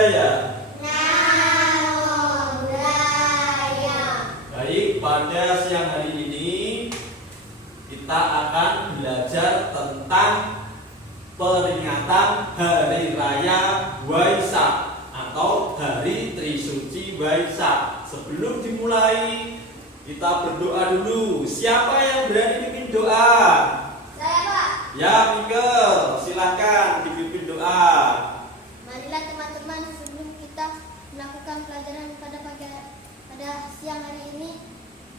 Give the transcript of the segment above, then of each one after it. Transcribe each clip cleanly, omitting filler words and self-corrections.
budaya? Nama budaya. Baik, pada siang hari ini kita akan belajar tentang peringatan Hari Raya Waisak atau Hari Trisuci Waisak. Sebelum dimulai, kita berdoa dulu. Siapa yang berani pimpin doa? Saya, Pak. Ya, Mikel, silahkan dipimpin doa. Marilah teman-teman, sebelum kita melakukan pelajaran pada siang hari ini,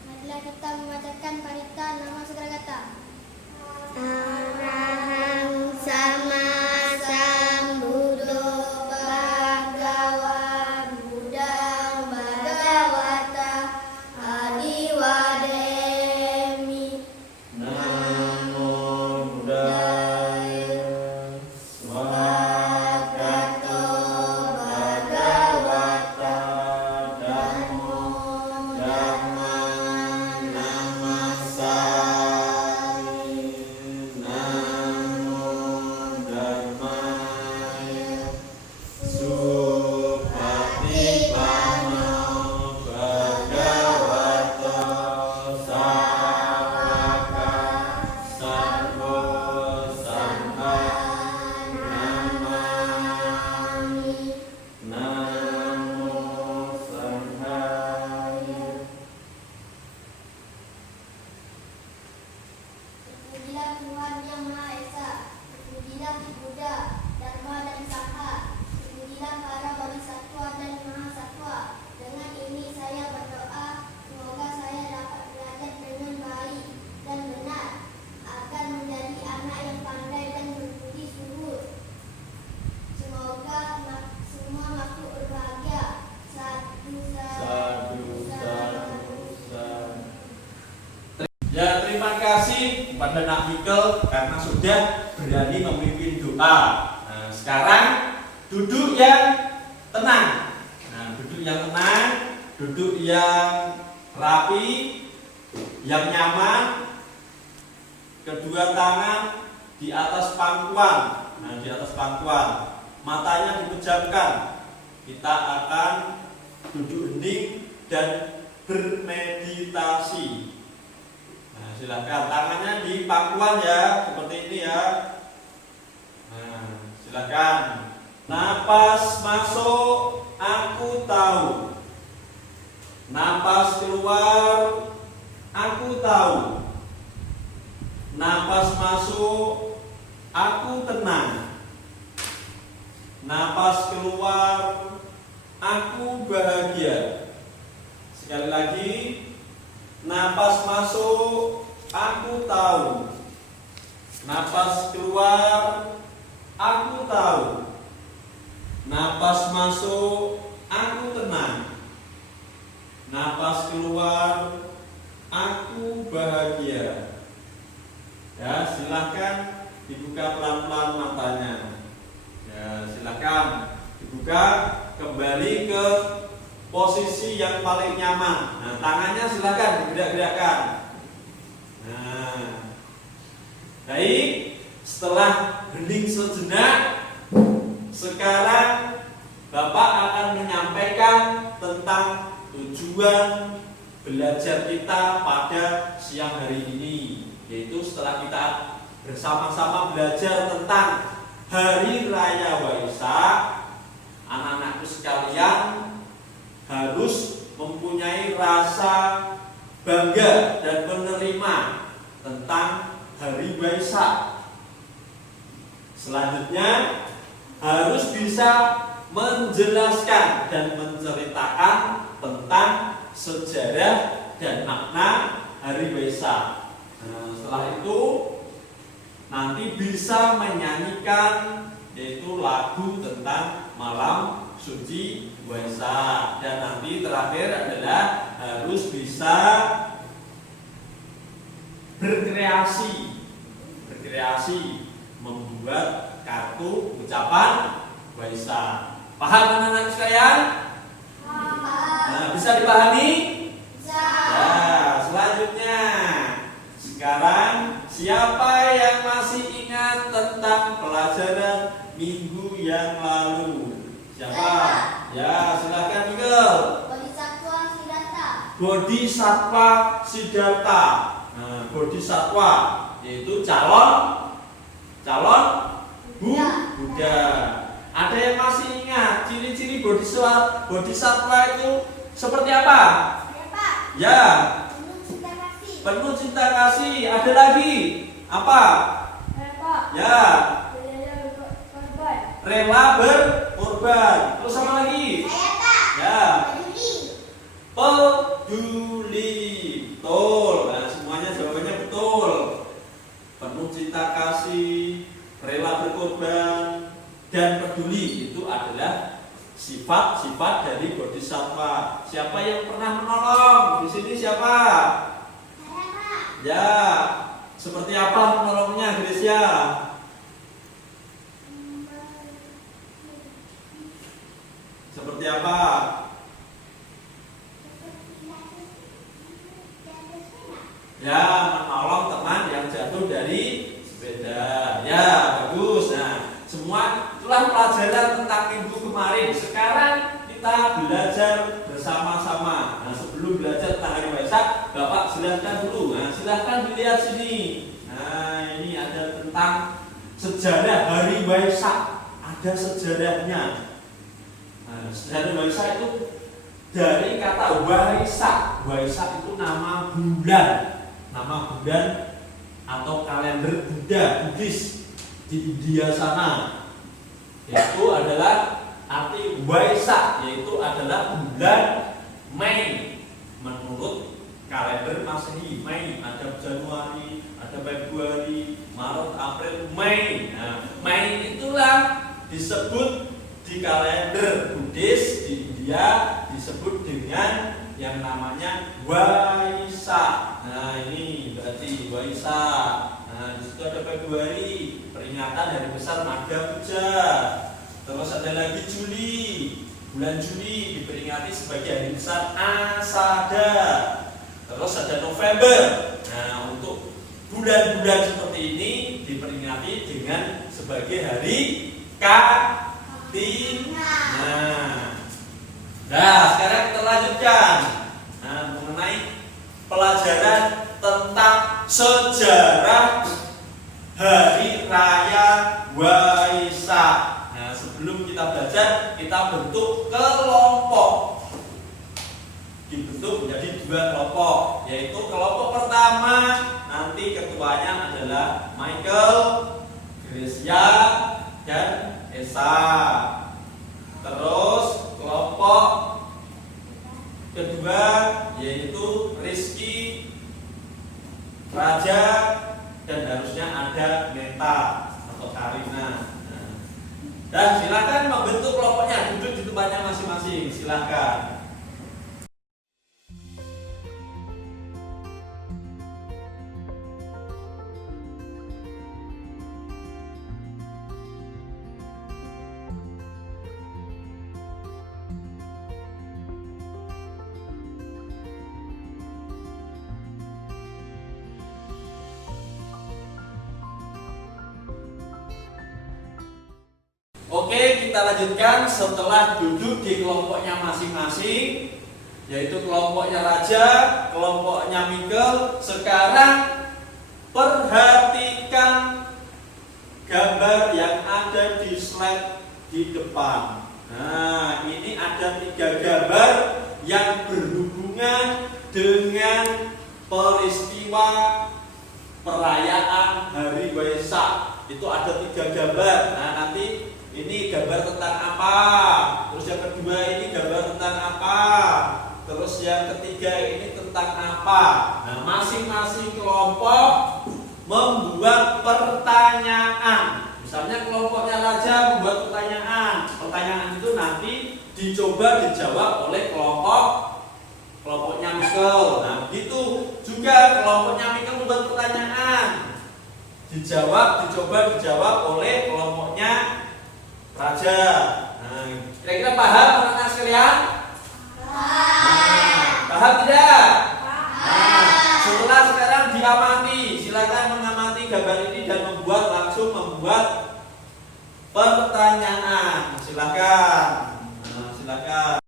marilah kita membacakan parita nama segala kata. Arahang sama sambuddho bhagawan buddhang bhagavata adiwademi. Namo Buddhaya Swakato Bhagavata Dhammo Dhamman Namasami. Namo Dhammaya Supatipanno Bhagavato Sawaka Sarvo Sangghang Namami. Namo Sanghaya. Terpujilah Tuhan Yang Maha Esa, terpujilah Buddha, Dharma dan Sangha, terpujilah para bodhisattva dan mahasatwa. Dengan ini saya berdoa, semoga saya dapat belajar dengan baik dan benar, agar menjadi anak yang pandai dan berbudi luhur. Semoga semua makhluk berbahagia. Sadu, Sadu, sadu, sadu. Ya, terima kasih kepada Nak Mikel karena sudah berani memimpin doa. Nah, sekarang duduk yang tenang. Nah, duduk yang tenang, duduk yang rapi, yang nyaman. Kedua tangan di atas pangkuan. Nah, di atas pangkuan. Matanya dipejamkan. Kita akan duduk hening dan bermeditasi. Nah, silakan tangannya di pangkuan ya, seperti ini ya. Nah, silakan. Napas masuk, aku tahu. Napas keluar, aku tahu. Napas masuk, aku tenang. Napas keluar, aku bahagia. Sekali lagi. Napas masuk, aku tahu. Napas keluar, aku tahu. Napas masuk, aku tenang. Napas keluar, aku bahagia. Ya, silahkan dibuka pelan-pelan matanya. Ya, silahkan dibuka kembali ke posisi yang paling nyaman. Nah, tangannya silakan digerak-gerakkan. Nah, baik. Setelah hening sejenak, sekarang Bapak akan menyampaikan tentang tujuan belajar kita pada siang hari ini, yaitu setelah kita bersama-sama belajar tentang Hari Raya Waisak, anak-anakku sekalian harus mempunyai rasa bangga dan menerima tentang Hari Waisak. Selanjutnya harus bisa menjelaskan dan menceritakan tentang sejarah dan makna Hari Waisak. Nah, setelah itu nanti bisa menyanyikan yaitu lagu tentang Malam Suci Waisak, dan nanti terakhir adalah harus bisa berkreasi membuat kartu ucapan Waisak. Paham anak-anak sekalian? Nah, bisa dipahami? Bisa. Ya, selanjutnya sekarang siapa yang masih ingat tentang pelajaran minggu yang lalu? Siapa Siapa? Ya, silakan Miguel. Bodhisatwa Siddhartha. Bodhisatwa Siddhartha. Nah, Bodhisatwa yaitu calon Buddha. Ada yang masih ingat ciri-ciri Bodhisatwa itu seperti apa? Siapa? Ya, Penuh cinta kasih. penuh cinta kasih. Ada lagi apa? Siapa? Ya, Korban. rela berkorban. Terus sama lagi? Sayata. Ya, Peduli. peduli. Betul. Nah, semuanya jawabannya betul. Penuh cinta kasih, rela berkorban, dan peduli itu adalah sifat-sifat dari bodhisattva. Siapa yang pernah menolong? Di sini siapa? Sayata. Ya, seperti apa menolongnya, Gracia? Seperti apa? Ya, menolong teman yang jatuh dari sepeda. Ya, bagus. Nah, semua itulah pelajaran tentang minggu kemarin. Sekarang kita belajar bersama-sama. Nah, sebelum belajar tentang hari Waisak, Bapak silahkan dulu. Nah, silahkan dilihat sini. Nah, ini ada tentang sejarah hari Waisak. Ada sejarahnya. Nah, sejarah Waisak itu dari kata Waisak. Waisak itu nama bulan atau kalender Buddhis di India sana. Yaitu adalah arti Waisak, yaitu adalah bulan Mei. Menurut kalender Masehi, Mei ada Januari, ada Februari, Maret, April, Mei. Nah, Mei itulah disebut di kalender Buddhis di India disebut dengan yang namanya Waisak. Nah, ini berarti Waisak. Nah, di situ ada Februari, peringatan hari besar Madha Puja. Terus ada lagi Juli. Bulan Juli diperingati sebagai hari besar Asada. Terus ada November. Nah, untuk bulan-bulan seperti ini diperingati dengan sebagai hari Kartina. Nah, sekarang kita lanjutkan. Nah, mengenai pelajaran tentang sejarah Hari Raya Waisak. Nah, sebelum kita belajar, kita bentuk kelompok. Dibentuk menjadi 2 kelompok, yaitu kelompok pertama nanti ketuanya adalah Michael, Gracia, dan Esa. Terus kelompok kedua yaitu Rizky, Raja, dan harusnya ada Meta atau Karina. Dan silakan membentuk kelompoknya, duduk di tempatnya masing-masing. Silakan. Oke, kita lanjutkan setelah duduk di kelompoknya masing-masing, yaitu kelompoknya Raja, kelompoknya Miguel. Sekarang perhatikan gambar yang ada di slide di depan. Nah, ini ada 3 gambar yang berhubungan dengan peristiwa perayaan Hari Waisak. Itu ada 3 gambar. Nah, nanti ini gambar tentang apa? Terus yang kedua ini gambar tentang apa? Terus yang ketiga ini tentang apa? Nah, masing-masing kelompok membuat pertanyaan. Misalnya kelompoknya Raja membuat pertanyaan. Pertanyaan itu nanti dicoba dijawab oleh kelompoknya Michael. Nah, begitu juga kelompoknya Michael membuat pertanyaan. Dicoba dijawab oleh kelompoknya Raja. Nah, kira-kira paham anak-anak sekalian? Paham tidak? Nah, setelah sekarang diamati, silakan mengamati gambar ini dan langsung membuat pertanyaan. Silakan. silakan.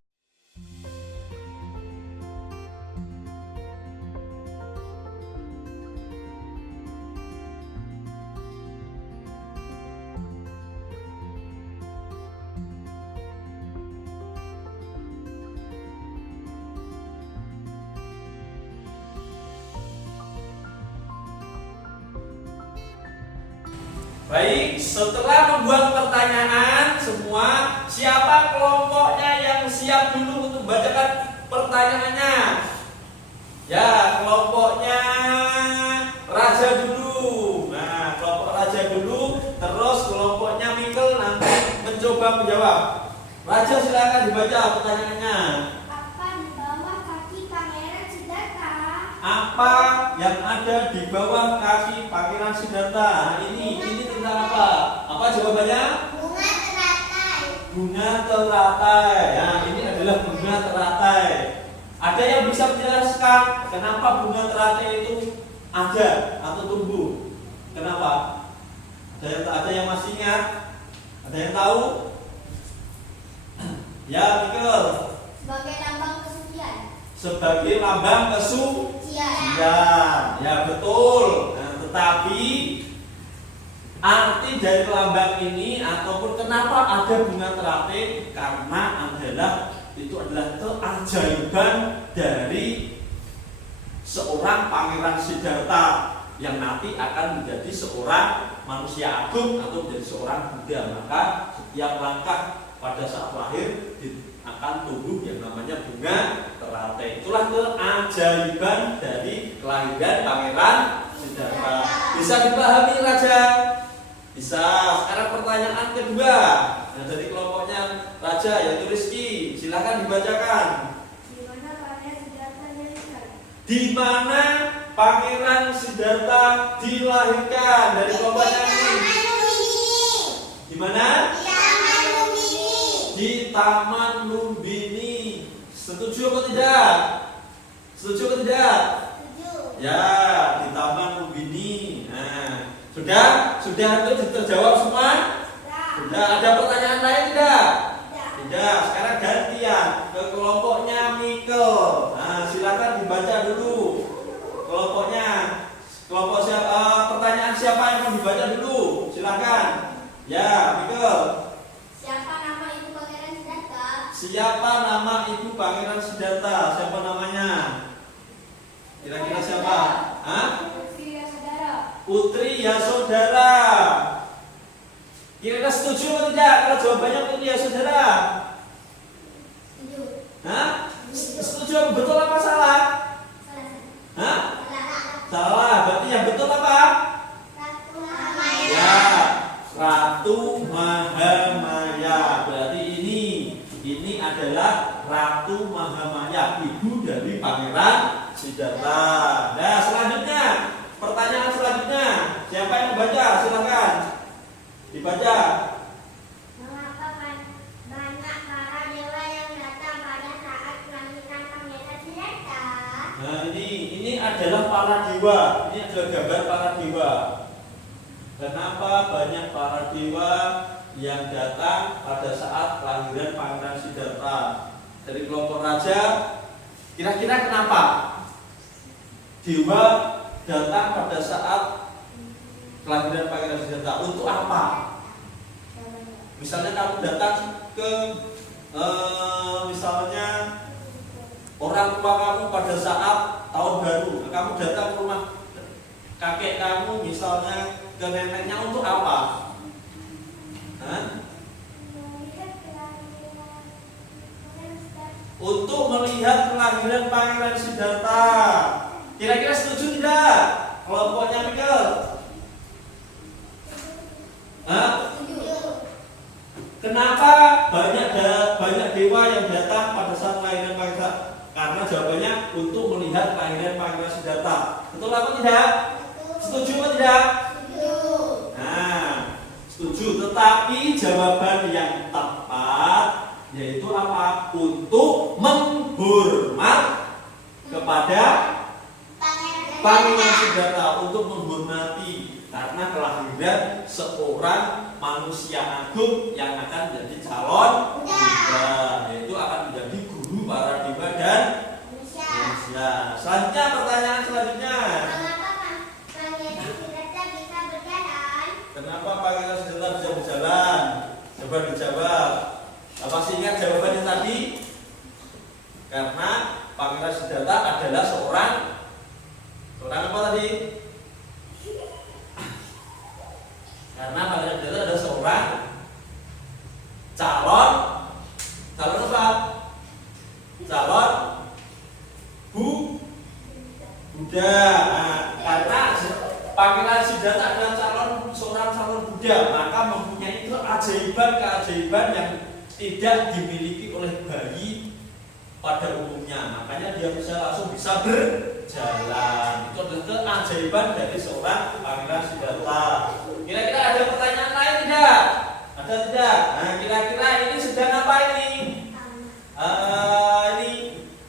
Baik, setelah membuat pertanyaan semua, siapa kelompoknya yang siap dulu untuk membacakan pertanyaannya? Ya, kelompoknya Raja dulu. Nah, kelompok Raja dulu, terus kelompoknya Mikel nanti mencoba menjawab. Raja silakan dibaca pertanyaannya. Apa di bawah kaki Pangeran Siddhartha? Apa yang ada di bawah kaki Pangeran Siddhartha? Nah, ini tentang apa? Apa jawabannya? Bunga teratai. Bunga teratai. Ya, ini adalah bunga teratai. Ada yang bisa menjelaskan kenapa bunga teratai itu ada atau tumbuh? Kenapa? Ada yang masih ingat? Ada yang tahu? Ya, Mikel. Sebagai lambang kesucian. Sebagai lambang kesucian. Ya, betul. Nah, tetapi arti dari lambang ini ataupun kenapa ada bunga teratai, karena itu adalah keajaiban dari seorang Pangeran Siddhartha yang nanti akan menjadi seorang manusia agung atau menjadi seorang Buddha. Maka setiap langkah pada saat lahir akan tumbuh yang namanya bunga teratai. Itulah keajaiban dari kelahiran Pangeran Siddhartha. Bisa dipahami, Raja? Bisa. Sekarang pertanyaan kedua. Nah, dari kelompoknya Raja yaitu Rizky, silahkan dibacakan. Di mana Pangeran Siddhartha dilahirkan? Di mana Pangeran Siddhartha dilahirkan? Dari kelompoknya ini. Di mana? Di Taman Lumbini. Setuju atau tidak? Setuju atau tidak? Setuju. Ya, di Taman Lumbini. Nah, sudah itu terjawab semua? Sudah. Ada pertanyaan lain tidak? Tidak. Sekarang gantian ke kelompoknya Mikel. Nah, silakan dibaca dulu. Kelompok siapa? Pertanyaan siapa yang mau dibaca dulu? Silakan. Ya, Mikel. Siapa nama ibu Pangeran Siddhartha? Siapa nama ibu Pangeran Siddhartha? Siapa namanya? Kira-kira siapa? Hah? Putri Yasodhara. Kira-kira setuju atau tidak? Kalau jawabannya Putri Yasodhara. Setuju. Hah? Setuju? Betul apa salah? Hah? Salah. Berarti yang betul apa? Ratu Mahamaya. Ya, Ratu Mahamaya. Berarti ini adalah Ratu Mahamaya, ibu dari Pangeran Siddhartha. Nah, selanjutnya, pertanyaan selanjutnya, siapa yang membaca? Silakan dibaca. Mengapa banyak para dewa yang datang pada saat kelahiran Pangeran Siddhartha? Nah, ini adalah para dewa. Ini adalah gambar para dewa. Kenapa banyak para dewa yang datang pada saat kelahiran Pangeran Siddhartha? Dari kelompok Raja, kira-kira kenapa dewa datang pada saat kelahiran Pangeran Siddhartha? Untuk apa? Misalnya kamu datang ke misalnya orang tua kamu pada saat tahun baru, kamu datang ke rumah kakek kamu misalnya, ke neneknya, untuk apa? Hah? Untuk melihat kelahiran Pangeran Siddhartha. Kira-kira setuju tidak? Kelompoknya Mikel? Hah? Kenapa banyak dewa yang datang pada saat kelahiran Pangeran? Karena jawabannya untuk melihat kelahiran Pangeran Siddhartha. Betul atau tidak? Setuju atau tidak? Nah, setuju. Tetapi jawaban yang tepat yaitu apa? Untuk menghormat kepada panggilan senjata untuk menghormati karena kelahiran seorang manusia agung yang akan menjadi calon Buddha, yaitu akan menjadi guru para dewa dan manusia. Selanjutnya, pertanyaan selanjutnya. Kenapa panggilan senjata bisa berjalan? Coba dijawab. Apa sih ingat jawabannya tadi? Karena panggilan senjata adalah seorang apa tadi? Karena panggilan senjata adalah seorang calon apa? Calon Buddha. Nah, karena panggilan senjata adalah seorang calon Buddha, maka mempunyai keajaiban yang tidak dimiliki oleh bayi pada umumnya. Makanya dia langsung bisa berjalan. Itu adalah keajaiban dari seorang panggilan senjata. Kira-kira ada pertanyaan lain tidak? Ada tidak? Nah, kira-kira ini sedang apa ini? Ini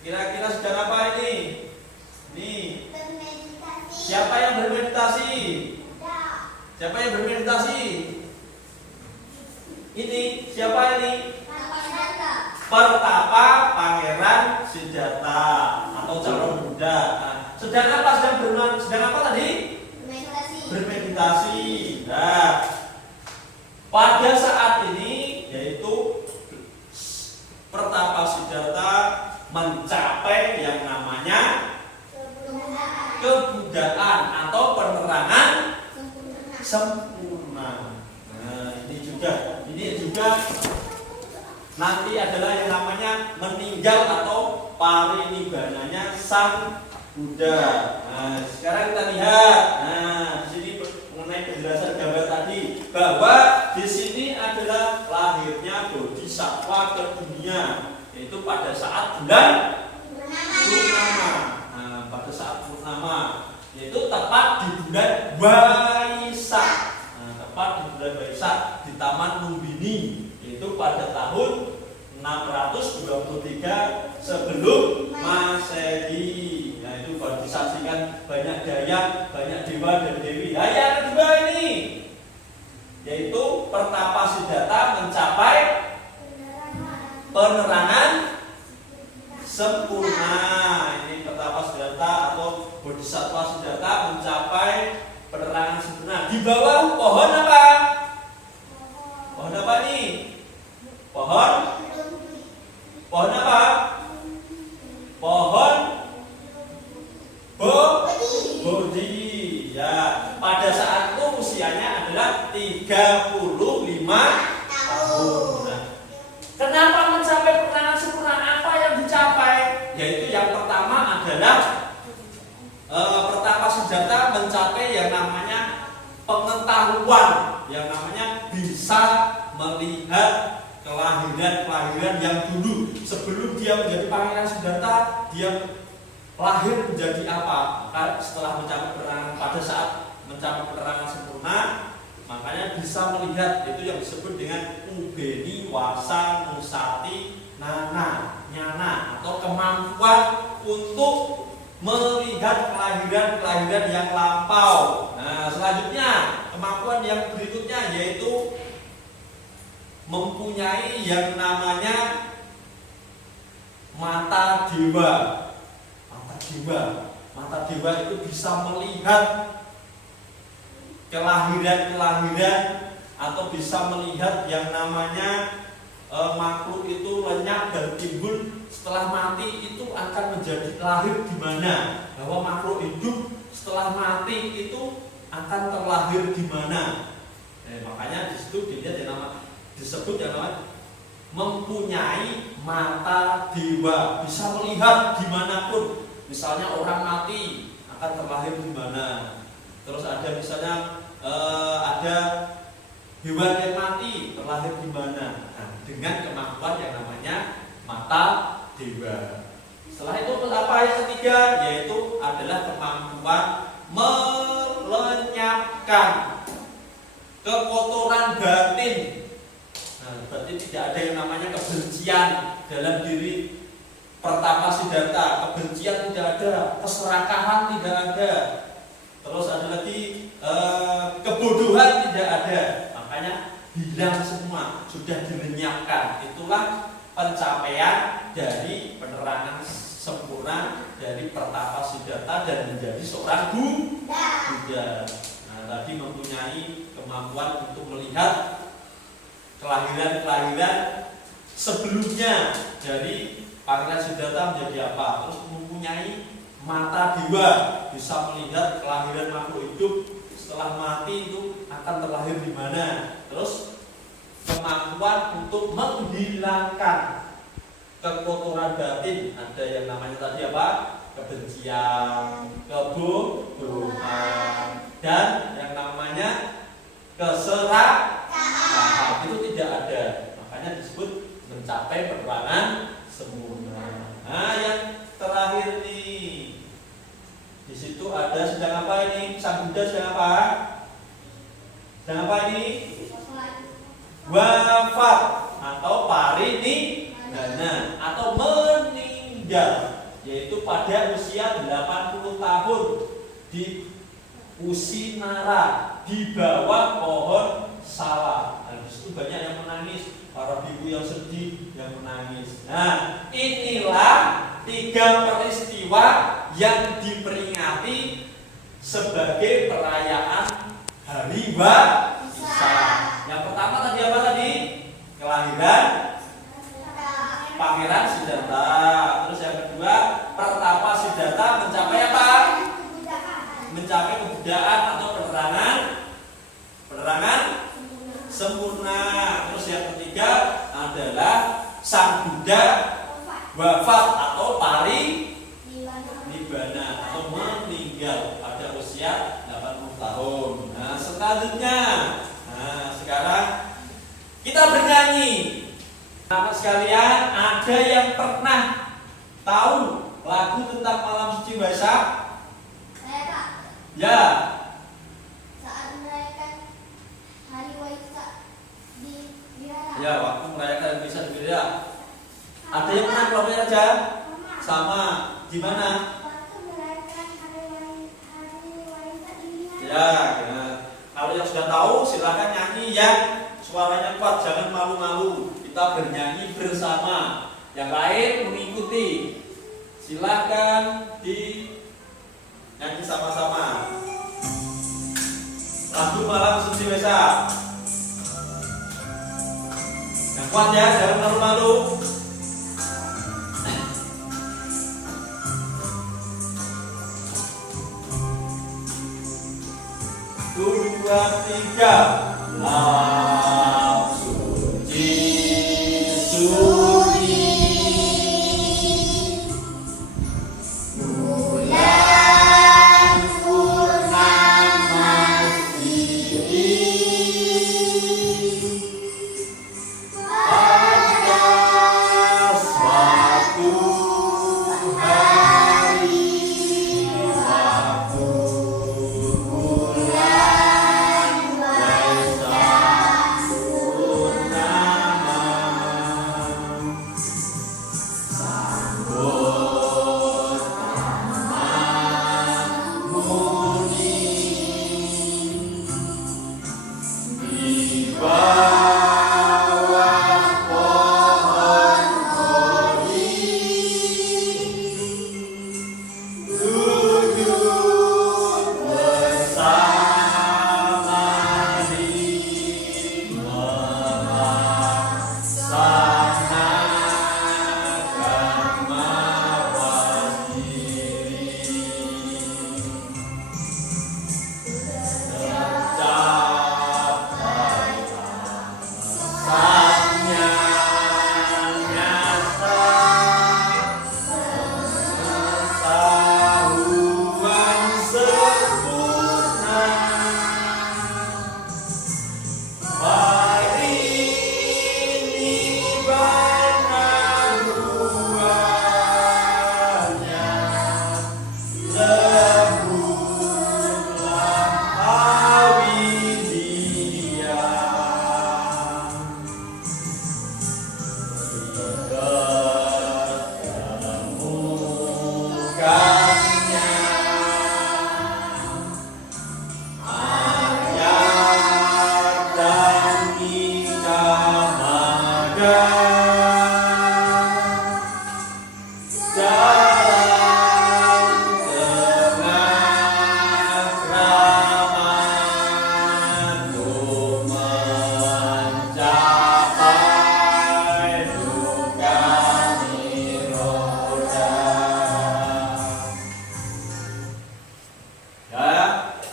kira-kira sedang apa ini? Nih. Siapa yang bermeditasi? Siapa yang bermeditasi? Ini siapa ini? Pertapa Pangeran Senjata atau calon Buddha. Nah, sedang apa tadi? Bermeditasi. Nah, pada saat ini yaitu Pertapa Senjata mencapai yang namanya kebuddhaan atau penerangan sempurna. Nah, ini juga nanti adalah yang namanya meninggal atau parinibbananya sang Buddha. Nah, sekarang kita lihat. Nah, di sini mengenai penjelasan gambar tadi bahwa di sini adalah lahirnya Bodhisattva ke dunia, yaitu pada saat bulan purnama. Nah, pada saat purnama, yaitu tepat di bulan Waisak. Nah, tepat di bulan Waisak di Taman Lumbini, yaitu pada tahun 623 sebelum Masehi. Nah, itu baru disaksikan banyak daya, banyak dewa dan dewi. Nah, yang kedua ini yaitu Pertapa Senjata mencapai penerangan sempurna. Ini Pertapa Senjata atau Bodhisattva Senjata mencapai penerangan sempurna. Di bawah pohon apa? Pohon apa nih? Pohon apa? Pohon Bodhi. Ya, pada saat itu usianya adalah 35 tahun. Nah, kenapa mencapai penerangan sempurna? Apa yang dicapai? Yaitu yang pertama adalah Pertapa Senjata mencapai yang namanya pengetahuan, yang namanya bisa melihat kelahiran yang dulu sebelum dia menjadi Pangeran Senjata, dia lahir menjadi apa? Setelah mencapai penerangan, pada saat mencapai penerangan sempurna, makanya bisa melihat, itu yang disebut dengan ubeni wasa nusati nyana atau kemampuan untuk melihat kelahiran yang lampau. Nah, selanjutnya kemampuan yang berikutnya yaitu mempunyai yang namanya mata dewa. Mata dewa itu bisa melihat kelahiran atau bisa melihat yang namanya makhluk itu lenyap dan timbul setelah mati itu akan menjadi lahir di mana, bahwa makhluk hidup setelah mati itu akan terlahir di mana. Makanya di situ disebut yang namanya mempunyai mata dewa, bisa melihat dimanapun. Misalnya orang mati akan terlahir di mana. Terus ada misalnya ada hewan yang mati terlahir di mana. Nah, dengan kemampuan yang namanya mata dewa. Setelah itu apa yang ketiga? Yaitu adalah kemampuan melenyapkan kekotoran batin. Nah, berarti tidak ada yang namanya kebencian dalam diri pertapa siddharta, kebencian tidak ada, keserakahan tidak ada. Terus ada lagi kebodohan tidak ada. Makanya hilang semua, sudah dilenyapkan. Itulah pencapaian dari penerangan sempurna dari pertapa siddharta dan menjadi seorang Buddha. Nah, tadi mempunyai kemampuan untuk melihat kelahiran-kelahiran sebelumnya dari Pangeran Siddhartha menjadi apa. Terus mempunyai mata dewa, bisa melihat kelahiran makhluk hidup setelah mati itu akan terlahir di mana. Terus kemampuan untuk menghilangkan kekotoran batin, ada yang namanya tadi apa? Kebencian, kebodohan, dan yang namanya keserakahan itu tidak ada. Makanya disebut mencapai penerangan sempurna. Nah, yang terakhir nih, di situ ada sedang apa ini? Sang Buddha sedang apa? Sedang apa ini? Wafat atau parinibbana atau meninggal, yaitu pada usia 80 tahun di Kusinara di bawah pohon salah. Nah, disitu banyak yang menangis, para bibu yang sedih, yang menangis. Nah, inilah 3 peristiwa yang diperingati sebagai perayaan Hari Waisak. Yang pertama tadi apa tadi? Kelahiran Pangeran Siddhartha. Terus yang kedua, pertapa Siddhartha mencapai apa? Mencapai kebudayaan atau penerangan sempurna. Terus yang ketiga adalah Sang Buddha wafat atau parinibbana atau meninggal pada usia 80 tahun. Nah, selanjutnya, sekarang kita bernyanyi. Anak sekalian, ada yang pernah tahu lagu tentang malam suci Waisak? Saya, Pak. Ya. Saat merayakan Hari Waisak di Wihara. Ya, waktu merayakan bisa di Wihara. Ada yang pernah keluar aja? Sama. Di mana? Waktu merayakan Hari Waisak di Wihara. Ya, ya. Kalau yang sudah tahu silakan nyanyi yang suaranya kuat, jangan malu-malu. Kita bernyanyi bersama. Yang lain mengikuti. Silakan nyanyi sama-sama. Lagu Malam Suci Waisak. Yang kuat ya, jangan malu-malu. 1, 2, 3. Malam suci suci, Bulan purnama siri, pada suatu hari waktu bulan Waisak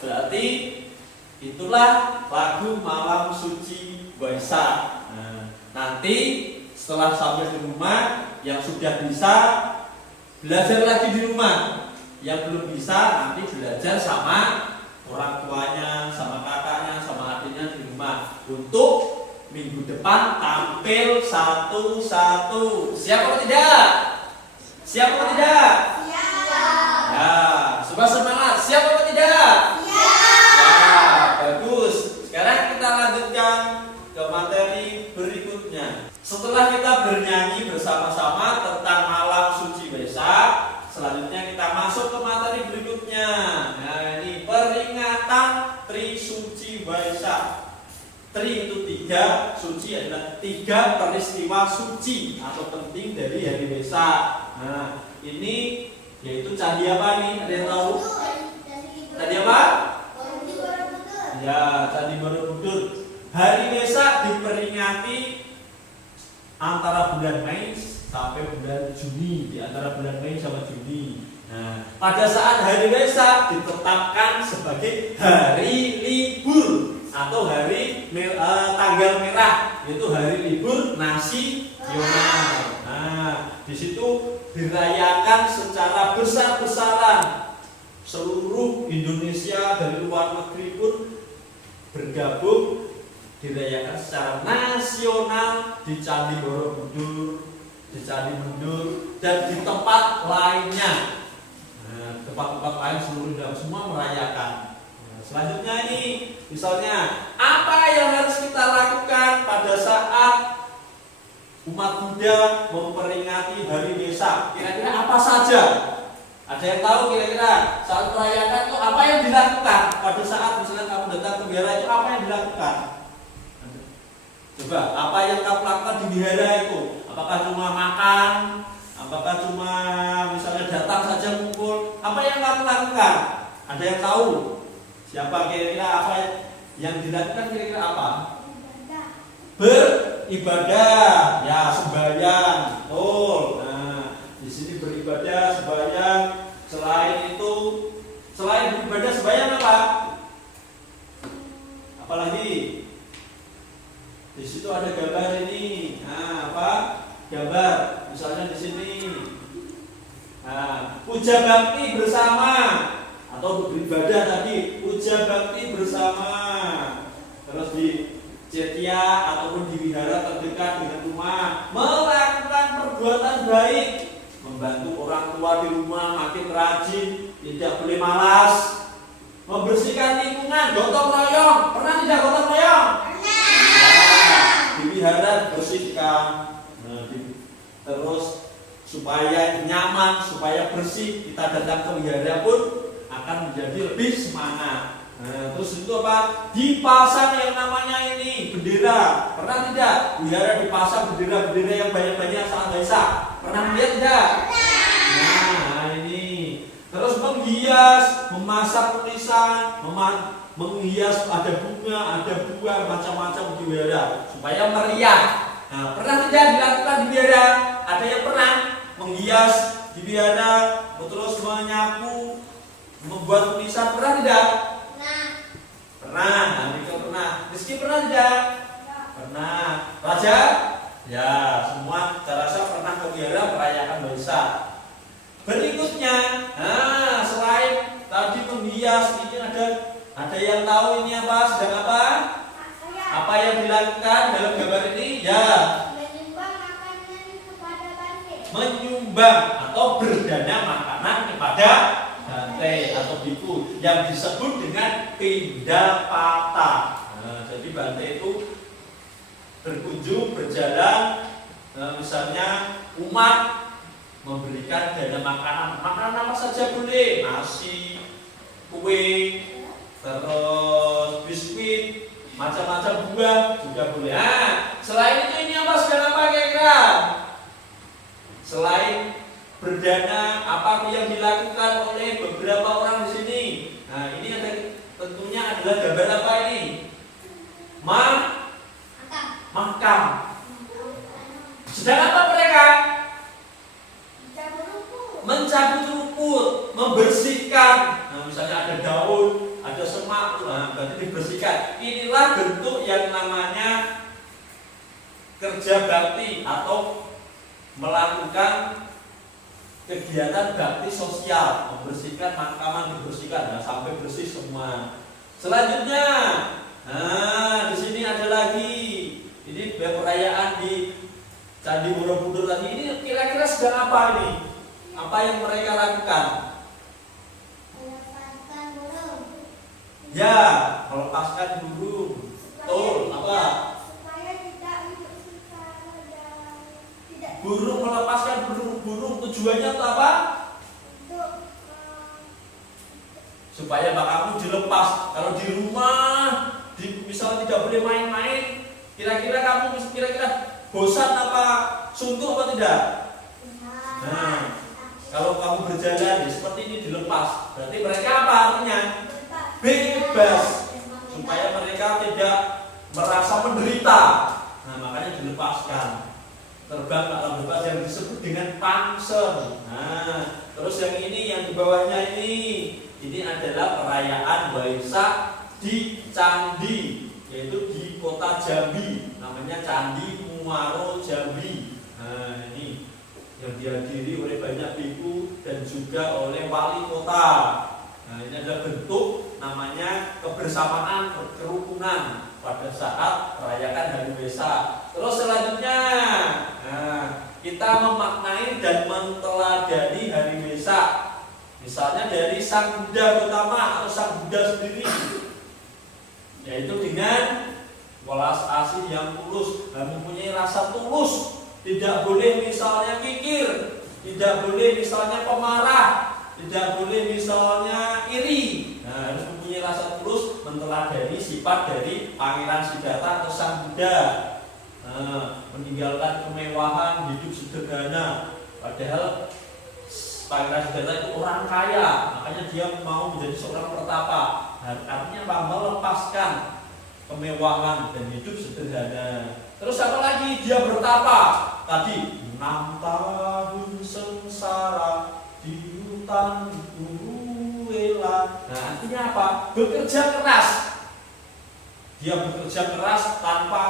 Berarti itulah lagu Malam Suci Waisak. Nah, nanti setelah sampai di rumah, yang sudah bisa belajar lagi di rumah, yang belum bisa nanti belajar sama orang tuanya, sama kakaknya, sama adiknya di rumah. Untuk minggu depan tampil satu-satu. Siap atau tidak? Siap atau tidak? Ya, semua semangat. Siap atau tidak? Ya, bagus. Sekarang kita lanjutkan ke materi berikutnya. Setelah kita bernyanyi bersama-sama tentang Malam Suci Waisak, selanjutnya kita masuk ke materi berikutnya. Nah, ini peringatan Trisuci Waisak. Tri itu 3, suci adalah 3 peristiwa suci atau penting dari hari Waisak. Nah, ini yaitu candi apa nih? Ada yang tahu? Candi apa? Ya, Candi Borobudur. Hari Waisak diperingati antara bulan Mei sampai bulan Juni, di antara bulan Mei sama Juni. Nah, pada saat hari Waisak ditetapkan sebagai hari libur atau hari tanggal merah, yaitu hari libur nasional. Nah, di situ dirayakan secara besar-besaran. Seluruh Indonesia dari luar negeri pun bergabung, dirayakan secara nasional di Candi Borobudur, di Candi Mundur, dan di tempat lainnya. Nah, tempat-tempat lain seluruh Indonesia semua merayakan. Nah, selanjutnya ini, misalnya apa yang harus kita lakukan pada saat umat Buddha memperingati hari Waisak? Kira-kira apa saja? Ada yang tahu kira-kira saat merayakan itu apa yang dilakukan? Pada saat misalnya kamu datang ke wihara itu apa yang dilakukan? Coba, apa yang kamu lakukan di wihara itu? Apakah cuma makan? Apakah cuma misalnya datang saja kumpul? Apa yang kamu lakukan? Ada yang tahu? Siapa kira-kira apa yang dilakukan kira-kira apa? Beribadah, ya sembahyang, betul. Nah, di sini beribadah, sembahyang. Selain itu, selain beribadah, sembahyang apa? Apalagi? Di situ ada gambar ini. Nah, apa? Gambar. Misalnya di sini. Nah, puja bakti bersama atau beribadah tadi, puja bakti bersama. Terus di cetia ataupun di wihara terdekat dengan rumah, melakukan perbuatan baik, membantu orang tua di rumah makin rajin, tidak boleh malas, membersihkan lingkungan, gotong royong. Pernah tidak gotong royong? Di wihara bersihkan. Nah, terus supaya nyaman, supaya bersih, kita datang ke wihara pun akan menjadi lebih semangat. Nah, terus itu apa? Dipasang yang namanya ini bendera. Pernah tidak? Wihara dipasang bendera-bendera yang banyak-banyak saat Waisak. Pernah lihat tidak? Nah, ini. Terus menghias, memasak tulisan, menghias ada bunga, ada buah, macam-macam di wihara supaya meriah. Nah, pernah tidak dilakukan di wihara? Ada yang pernah menghias di wihara, terus menyapu, membuat tulisan, pernah tidak? Pernah, Andika pernah, Rizky pernah tidak? Pernah. Raja? Ya, semua saya rasa pernah ke wihara merayakan Waisak. Berikutnya, nah selain tadi menghias, ini ada yang tahu ini apa? Sedang apa? Apa yang dilakukan dalam gambar ini? Ya, Menyumbang makanan kepada Bante. menyumbang atau berdana makanan kepada Bante atau biku yang disebut dengan pindapata. Nah, jadi Bante itu berkunjung, berjalan, misalnya umat memberikan dana makanan, makanan apa saja boleh, nasi, kue, terus biskuit, macam-macam buah juga boleh. Nah, selain itu ini apa? Sedang apa kira-kira? Selain berdana, apa yang dilakukan oleh beberapa orang di sini? Nah, ini ada tentunya adalah gambar apa ini? Makam. Sedang apa mereka? Mencabut rumput, membersihkan. Nah, misalnya ada daun, ada membersihkan. Inilah bentuk yang namanya kerja bakti atau melakukan kegiatan bakti sosial, membersihkan makaman, dibersihkan, nah, sampai bersih semua. Selanjutnya, nah di sini ada lagi, ini perayaan di Candi Borobudur tadi. Ini kira-kira sedang apa ini? Apa yang mereka lakukan? Melepaskan burung. Ya, melepaskan burung. Betul, apa? Supaya tidak membersihkan dan tidak Burung, melepaskan burung tujuannya untuk apa? untuk Supaya bakamu dilepas. Kalau di rumah, misalnya tidak boleh main-main, kira-kira kamu kira-kira bosan apa suntuk apa tidak? Nah, kalau kamu berjalan seperti ini dilepas, berarti mereka apa artinya? Bebas, supaya mereka tidak merasa menderita. Nah, makanya dilepaskan. Terbang alam bebas yang disebut dengan pangser. Nah, terus yang ini yang di bawahnya ini adalah perayaan Waisak di Candi, yaitu di kota Jambi, namanya Candi Muaro Jambi. Nah, ini yang dihadiri oleh banyak biku dan juga oleh wali kota. Nah, ini adalah bentuk namanya kebersamaan, kerukunan pada saat merayakan Hari Waisak. Terus selanjutnya, nah, kita memaknai dan menteladani Hari Waisak. Misalnya dari Sang Buddha Gautama atau Sang Buddha sendiri, yaitu dengan welas asih yang tulus dan mempunyai rasa tulus. Tidak boleh misalnya kikir, tidak boleh misalnya pemarah, tidak boleh misalnya iri. Nah, harus mempunyai rasa tulus, menteladani sifat dari Pangeran Siddhartha atau Sang Buddha. Nah, meninggalkan kemewahan, hidup sederhana. Padahal Pangeran Siddhartha itu orang kaya, makanya dia mau menjadi seorang pertapa. Artinya apa? Melepaskan kemewahan dan hidup sederhana. Terus apa lagi? Dia bertapa. Tadi 6 tahun sengsara di hutan Uruela. Nah, artinya apa? Bekerja keras. Dia bekerja keras tanpa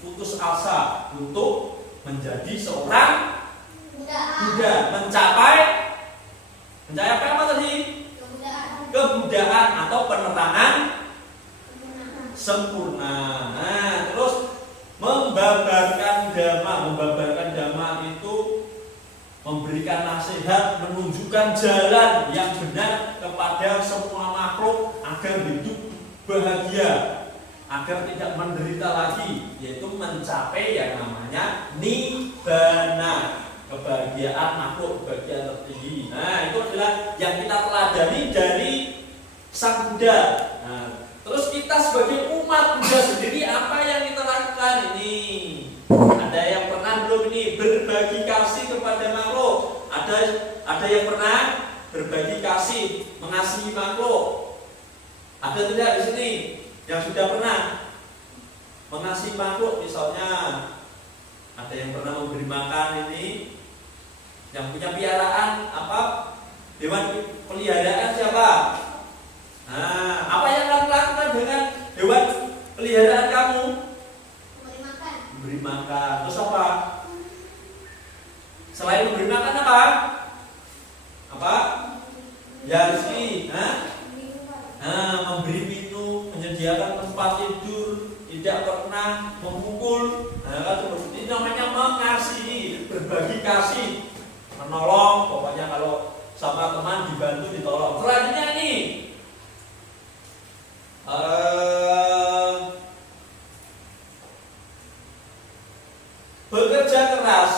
putus asa untuk menjadi seorang Buddha, mencapai apa tadi? Kebudaan atau penerangan sempurna. Nah, terus membabarkan dhamma itu memberikan nasihat, menunjukkan jalan yang benar kepada semua makhluk agar hidup bahagia, agar tidak menderita lagi, yaitu mencapai yang namanya nibbana, kebahagiaan makhluk, kebahagiaan tertinggi. Nah, itu adalah yang kita teladani dari Sang Buddha. Nah, terus kita sebagai umat Buddha sendiri apa yang kita lakukan ini? Ada yang pernah belum ini berbagi kasih kepada makhluk? Ada yang pernah berbagi kasih, mengasihi makhluk? Ada tidak di sini yang sudah pernah mengasihi makhluk? Misalnya ada yang pernah memberi makan ini, yang punya piaraan apa? Hewan peliharaan siapa? Nah, apa yang kamu lakukan dengan hewan peliharaan kamu? Memberi makan. Terus apa? Selain memberi makan apa? Apa? Ya rezeki. Memberi minum, menyediakan tempat tidur, tidak pernah memukul. Nah, kan seperti ini namanya mengasihi, berbagi kasih, menolong. Pokoknya kalau sama teman dibantu, ditolong. Selanjutnya ini bekerja keras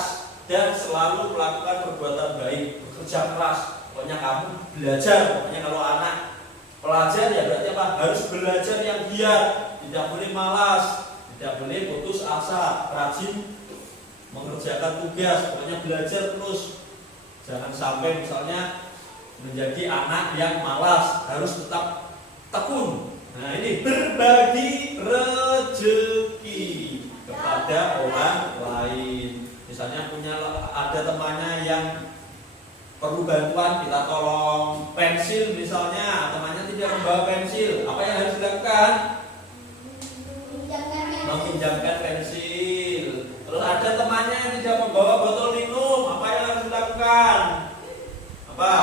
dan selalu melakukan perbuatan baik. Bekerja keras, pokoknya kamu belajar. Pokoknya kalau anak pelajar ya berarti apa? Harus belajar yang giat, tidak boleh malas, tidak boleh putus asa, rajin mengerjakan tugas. Pokoknya belajar terus. Jangan sampai misalnya menjadi anak yang malas, harus tetap tekun. Nah, ini berbagi rezeki kepada orang lain. Misalnya ada temannya yang perlu bantuan, kita tolong. Pensil misalnya, temannya tidak membawa pensil, apa yang harus dilakukan? meminjamkan pensil. Terus ada temannya yang tidak membawa botol minum, apa yang harus dilakukan? Apa?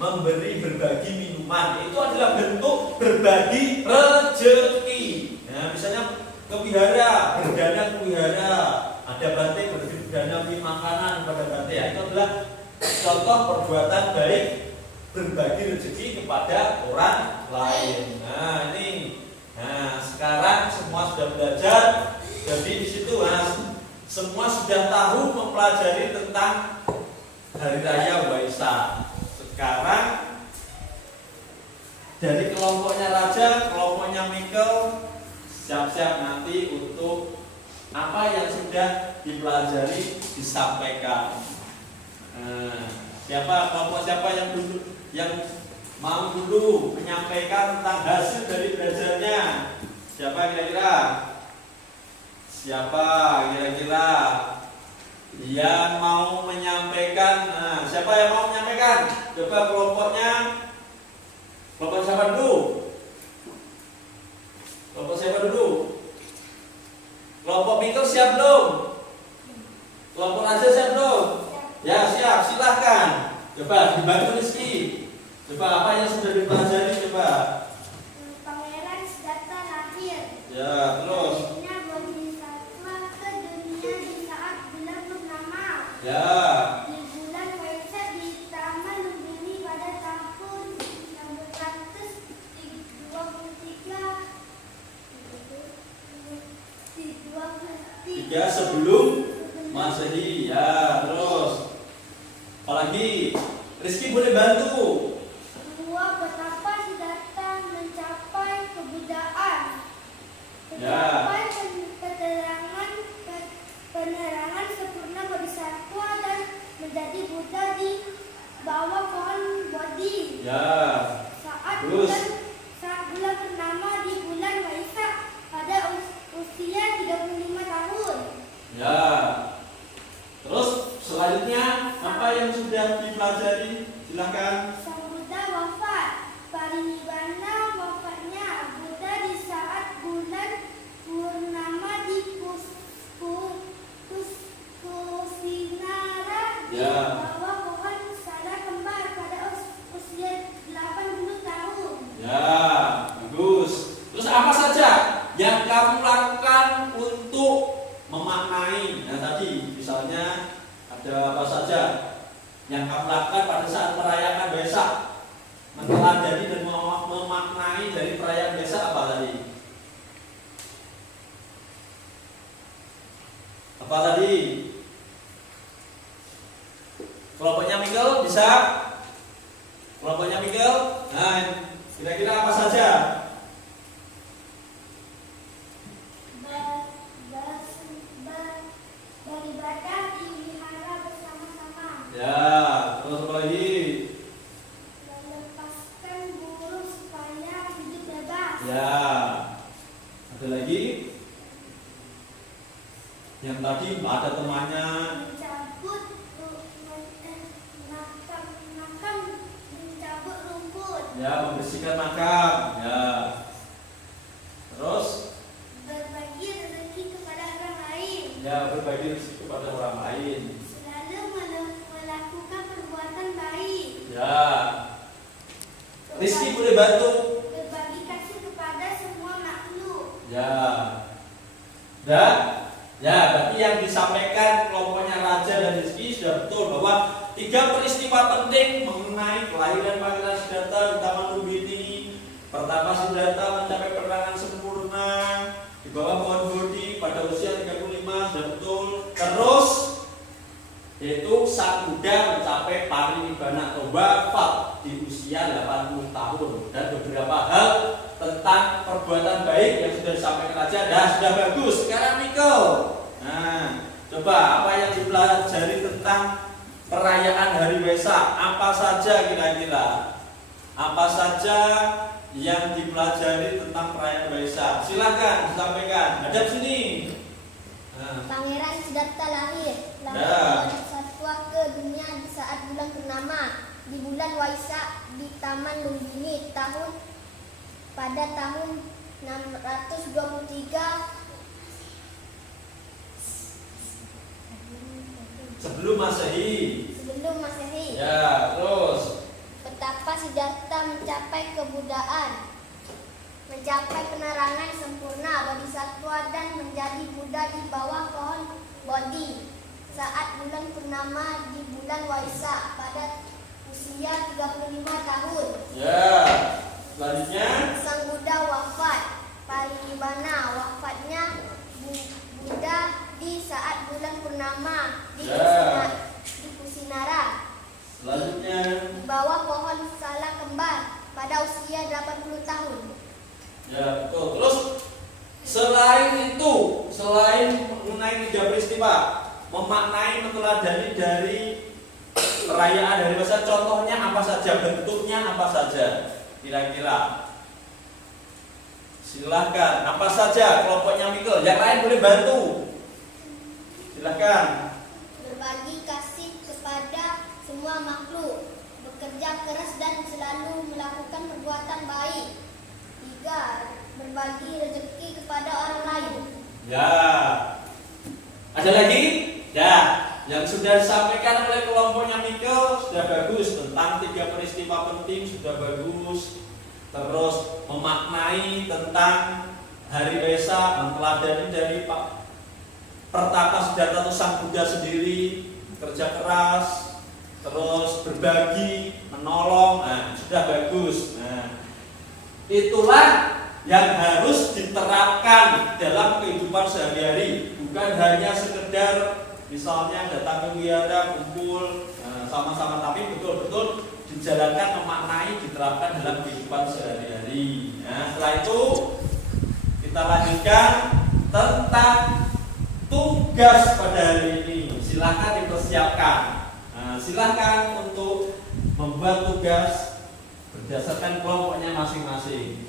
Memberi berbagi minuman. Itu adalah bentuk berbagi rezeki. Nah, misalnya ke wihara, berdana ke wihara, ada bante berdana beli makanan pada bante. Ya, itu adalah contoh perbuatan baik berbagi rezeki kepada orang lain. Nah, ini. Nah, sekarang semua sudah belajar. Jadi di situ semua sudah tahu mempelajari tentang Hari Raya Waisak. Sekarang dari kelompoknya Raja, kelompoknya Mikel siap-siap nanti untuk apa yang sudah dipelajari disampaikan. Kelompok siapa yang mau dulu menyampaikan tentang hasil dari belajarnya? Siapa kira-kira? Siapa kira-kira yang mau menyampaikan? Nah, siapa yang mau menyampaikan? Coba kelompoknya. Kelompok siapa dulu? Kelompok siapa dulu? Kelompok Mikel siap belum? Kelompok Raja siap belum? Ya, siap, silahkan. Coba dibantu Rizky. Coba apa yang sudah dipelajari coba? Pangeran Siddhartha lahir. Ya, terus. Akhirnya bodhisattva ke dunia di saat bulan purnama. Ya. Di bulan Waisak di Taman Lumbini pada tahun 623 sebelum Masehi. Ya, terus. Apalagi? Rizky boleh bantu. Betapa Siddhartha mencapai kebudayaan, Ya. penerangan sempurna bodhisattva dan menjadi Buddha di bawah pohon Bodhi. Ya. Saat Terus. bulan purnama di bulan Waisak pada usia 35 tahun. Ya. Terus selanjutnya apa yang sudah dipelajari? Silakan. Sang Buddha wafat. Parinibbana wafatnya Buddha di saat bulan purnama di Kusinara di Ya. bawah pohon sada kembar pada usia 80 tahun. Ya, bagus. Terus apa saja yang kamu lakukan untuk memaknai? Nah tadi misalnya ada apa saja yang kamu lakukan pada saat merayakan Waisak, meneladani dan memaknai dari perayaan Waisak apa tadi? Apa tadi? Kelompoknya Mikel bisa? Kelompoknya Mikel? Nah, kira-kira apa saja? Beribadah di wihara bersama-sama. Ya, terus apa lagi? Melepaskan burung supaya hidup bebas. Ya, ada lagi? Yang tadi ada temannya. Mencabut mencabut rumput. Ya, membersihkan makam. Ya. Terus? Berbagi rezeki kepada orang lain. Ya, berbagi rezeki kepada orang lain. Selalu melakukan perbuatan baik. Ya. Rizky boleh bantu? Berbagi kasih kepada semua makhluk. Ya. Dan ya, berarti yang disampaikan kelompoknya Raja dan Rizky sudah betul bahwa 3 peristiwa penting mengenai kelahiran Pangeran Siddhartha di Taman Lumbini. Pertama, Siddhartha mencapai penerangan sempurna di bawah pohon Bodhi pada usia 35, sudah betul. Terus itu Sang Buddha mencapai parinibbana atau wafat di usia 80 tahun. Dan beberapa hal tentang perbuatan baik yang sudah disampaikan Raja sudah bagus. Sekarang Mikel. Nah, coba apa yang dipelajari tentang perayaan Hari Waisak? Apa saja kira-kira? Apa saja yang dipelajari tentang perayaan Waisak? Silakan disampaikan. Hadap sini. Nah. Pangeran Siddhartha lahir. Ya. Bodhisattva ke dunia di saat bulan purnama di bulan Waisak di Taman Lumbini pada tahun 623 sebelum Masehi. Sebelum Masehi. Ya, terus Betapa Siddhartha mencapai kebudaan, mencapai penerangan sempurna bodhisatwa dan menjadi Buddha di bawah pohon Bodhi saat bulan purnama di bulan Waisak pada usia 35 tahun. ya. Selanjutnya Sang Buddha wafat. Parinibbana, wafatnya Buddha di saat bulan purnama di Kusinara. Selanjutnya Di bawah pohon salah kembar pada usia 80 tahun. ya, betul. Terus selain itu, selain mengenai 3 peristiwa, memaknai meneladani dari perayaan dari masa, contohnya apa saja, bentuknya apa saja, kira-kira. Silahkan, apa saja kelompoknya Mikkel, yang lain boleh bantu. Silahkan. Berbagi kasih kepada semua makhluk, bekerja keras dan selalu melakukan perbuatan baik. 3. Berbagi rezeki kepada orang lain. Ya. Ada lagi? Ya. Yang sudah disampaikan oleh kelompoknya Mikkel sudah bagus, tentang 3 peristiwa penting sudah bagus. Terus memaknai tentang hari Waisak, meneladani dari pertapa Siddhartha atau Sang Buddha sendiri, kerja keras, terus berbagi, menolong, nah, sudah bagus. Nah, itulah yang harus diterapkan dalam kehidupan sehari-hari, bukan hanya sekedar misalnya datang ke wihara, kumpul, sama-sama, tapi betul-betul dijalankan, memaknai, diterapkan dalam kehidupan sehari-hari. Nah, setelah itu kita lanjutkan tentang tugas pada hari ini. Silahkan dipersiapkan. Nah, silahkan untuk membuat tugas berdasarkan kelompoknya masing-masing.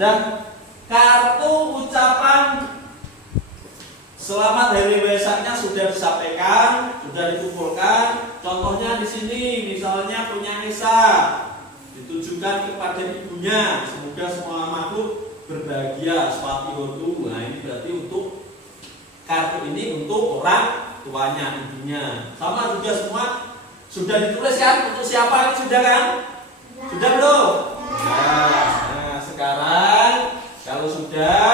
Sudah kartu ucapan selamat hari Waisaknya sudah disampaikan, sudah dikumpulkan. Contohnya di sini, misalnya punya Nisa ditujukan kepada ibunya, semoga semua makhluk berbahagia, swati hotu. Nah, ini berarti untuk kartu ini untuk orang tuanya, ibunya. Sama juga semua sudah ditulis kan? Untuk siapa ini sudah kan? Sudah belum? Nah, sekarang kalau sudah,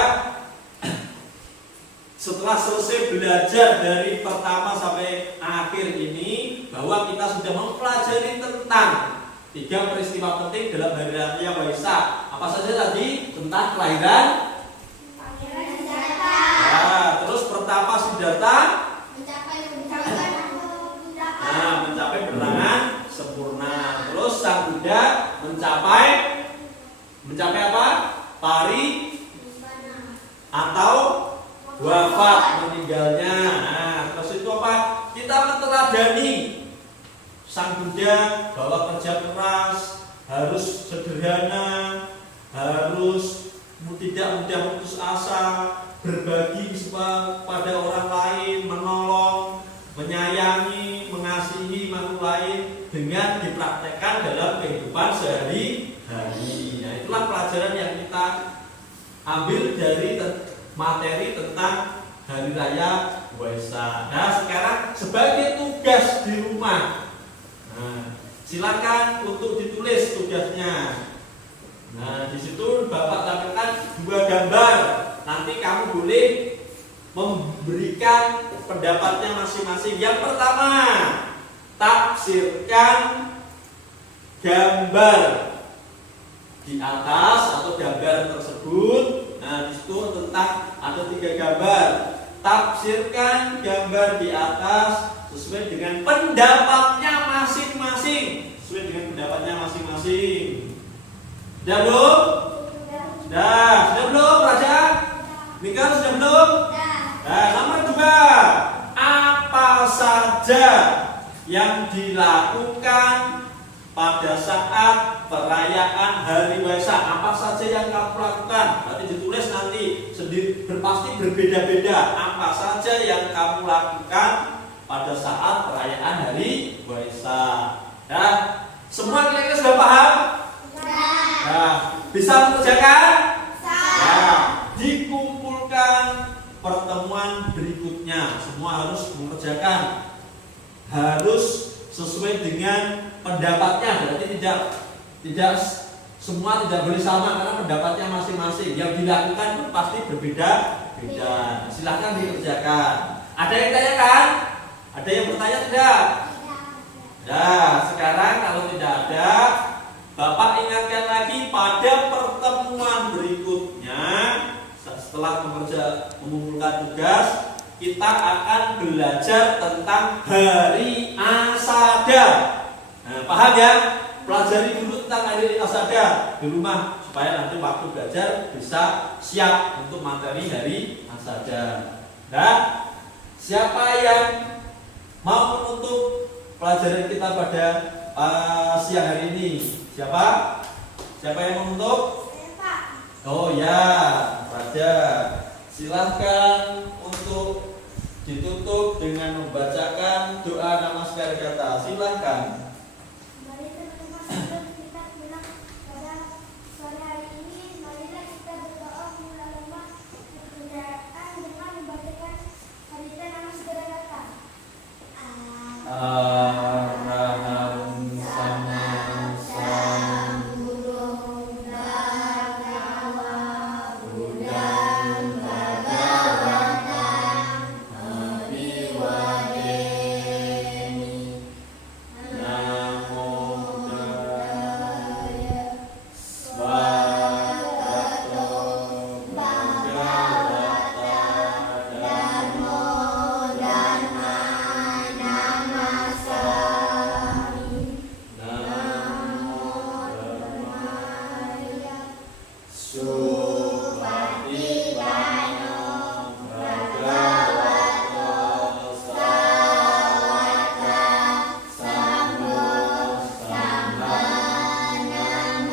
setelah selesai belajar dari pertama sampai akhir ini, bahwa kita sudah mempelajari tentang 3 peristiwa penting dalam hari raya Waisak. Apa saja tadi? Tentang kelahiran Pangeran Siddhartha. Nah, terus pertapa Siddhartha Mencapai penerangan sempurna. Terus Sang Buddha mencapai apa? Atau wafat, meninggalnya. Nah, terus itu apa? Kita meneladani Sang Buddha bahwa kerja keras, harus sederhana, harus tidak mudah putus asa, berbagi kepada orang lain, menolong, menyayangi, mengasihi makhluk lain dengan dipraktekkan dalam kehidupan sehari-hari. Nah, itulah pelajaran yang kita ambil dari materi tentang hari raya Waisak. Nah, sekarang sebagai tugas di rumah, nah, silakan untuk ditulis tugasnya. Nah, di situ Bapak tampilkan 2 gambar. Nanti kamu boleh memberikan pendapatnya masing-masing. Yang pertama, tafsirkan gambar di atas atau gambar tersebut. Nah, di situ tentang ada 3 gambar. Tafsirkan gambar di atas sesuai dengan pendapatnya masing-masing. Sesuai dengan pendapatnya masing-masing. Sudah belum? Sudah belum, Raja? Mika sudah belum? Nah, nomor 2. Apa saja yang dilakukan pada saat perayaan Hari Waisak? Apa saja yang kamu lakukan? Berarti ditulis nanti sendiri, pasti berbeda-beda. Apa saja yang kamu lakukan pada saat perayaan Hari Waisak? Nah, semua kira-kira sudah paham? Nah, bisa mengerjakan? Nah, dikumpulkan pertemuan berikutnya. Semua harus mengerjakan. Harus sesuai dengan pendapatnya. Berarti tidak semua tidak boleh sama karena pendapatnya masing-masing. Yang dilakukan pun pasti berbeda-beda. Silahkan dikerjakan. Ada yang tanyakan? Ada yang bertanya tidak? Nah, sekarang kalau tidak ada, Bapak ingatkan lagi pada pertemuan berikutnya. Setelah mengumpulkan tugas, kita akan belajar tentang Hari Asada. Nah, paham ya? Pelajari dulu tentang Hari Asada di rumah supaya nanti waktu belajar bisa siap untuk materi Hari Asada. Nah, siapa yang mau menutup pelajaran kita pada siang hari ini? Siapa? Siapa yang menutup? Oh ya, Raja. Silahkan untuk ditutup dengan membacakan doa namaskar kata. Silahkan. Mari teman-teman sebelum kita pulang pada sore hari ini, marilah kita berdoa mulai rumah berkendaraan dengan membacakan hadits nama segera datang. Araham sama Sambuddho Bhagava Buddham Bhagavatam Abhiwademi. Namo Buddhaya Swakato Bhagavata Dhammo Dhamma Namasami. Namo Dhammaya Supatipano Bhagavato Sawata Sambho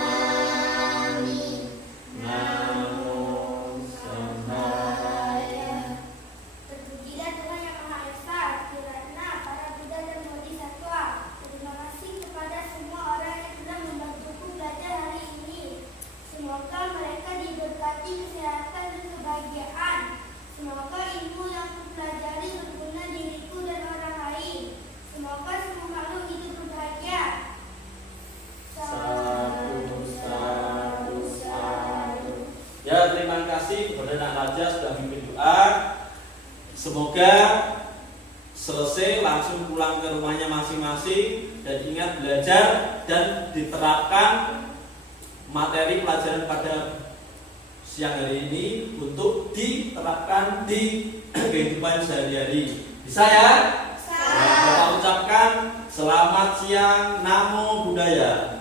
Sambanamami. Namo Samaya. Terpujilah Tuhan Yang Maha Esa, kirana para Buddha dan Bodhisattva. Terima kasih kepada semua orang yang telah membantuku belajar hari ini. Semoga mereka diberkati kesehatan dan kebahagiaan. Semoga ilmu yang kupelajari berguna diriku dan orang lain. Semoga semua makhluk hidup berbahagia. Sadu, sadu, sadu. Ya, terima kasih kepada Nak Raja sudah memimpin doa. Semoga selesai langsung pulang ke rumahnya masing-masing dan ingat belajar dan diterapkan materi pelajaran pada siang hari ini untuk diterapkan di kehidupan sehari-hari. Bisa ya? Bapak ucapkan selamat siang, Namo Buddhaya.